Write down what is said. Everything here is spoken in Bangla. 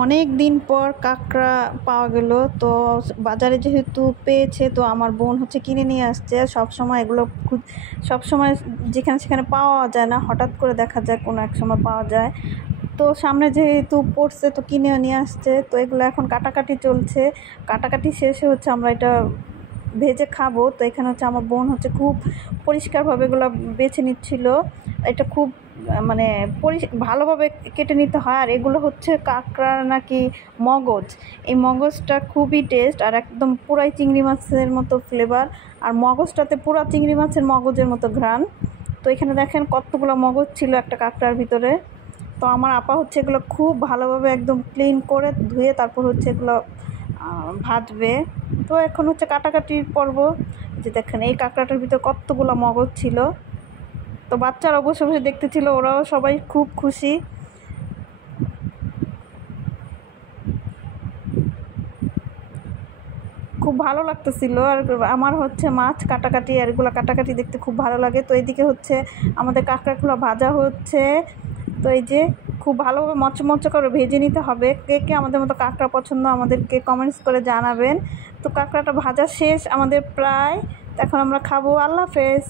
অনেক দিন পর কাঁকড়া পাওয়া গেল। তো বাজারে যেহেতু পেয়েছে, তো আমার বোন হচ্ছে কিনে নিয়ে আসছে। সবসময় এগুলো সবসময় যেখানে সেখানে পাওয়া যায় না, হঠাৎ করে দেখা যায় কোনো এক সময় পাওয়া যায়। তো সামনে যেহেতু পড়ছে, তো কিনেও নিয়ে আসছে। তো এগুলো এখন কাটাকাটি চলছে। কাটাকাটি শেষে হচ্ছে আমরা এটা ভেজে খাবো। তো এখানে হচ্ছে আমার বোন হচ্ছে খুব পরিষ্কারভাবে এগুলো বেছে নিচ্ছিল। এটা খুব মানে ভালোভাবে কেটে নিতে হয়। আর এগুলো হচ্ছে কাঁকড়ার নাকি মগজ। এই মগজটা খুবই টেস্ট, আর একদম পুরাই চিংড়ি মাছের মতো ফ্লেভার। আর মগজটাতে পুরা চিংড়ি মাছের মগজের মতো ঘ্রাণ। তো এখানে দেখেন কতগুলো মগজ ছিল একটা কাঁকড়ার ভিতরে। তো আমার আপা হচ্ছে এগুলো খুব ভালোভাবে একদম ক্লিন করে ধুয়ে তারপর হচ্ছে এগুলো ভাজবে। তো এখন হচ্ছে কাটাকাটির পর্ব। যে দেখেন এই কাঁকড়াটার ভিতর কতগুলো মগজ ছিল। তো বাচ্চারা বসে বসে দেখতেছিল, ওরাও সবাই খুব খুশি। খুব ভালো লাগতেছিল। আর আমার হচ্ছে মাছ কাটাকাটি আর এগুলো কাটাকাটি দেখতে খুব ভালো লাগে। তো এইদিকে হচ্ছে আমাদের কাঁকড়াগুলো ভাজা হচ্ছে। তো এই যে খুব ভালোভাবে মচমচে করে ভেজে নিতে হবে। কে কে আমাদের মতো কাঁকড়া পছন্দ আমাদেরকে কমেন্টস করে জানাবেন। তো কাঁকড়াটা ভাজা শেষ আমাদের প্রায়। এখন আমরা খাবো। আল্লাহ হাফেজ।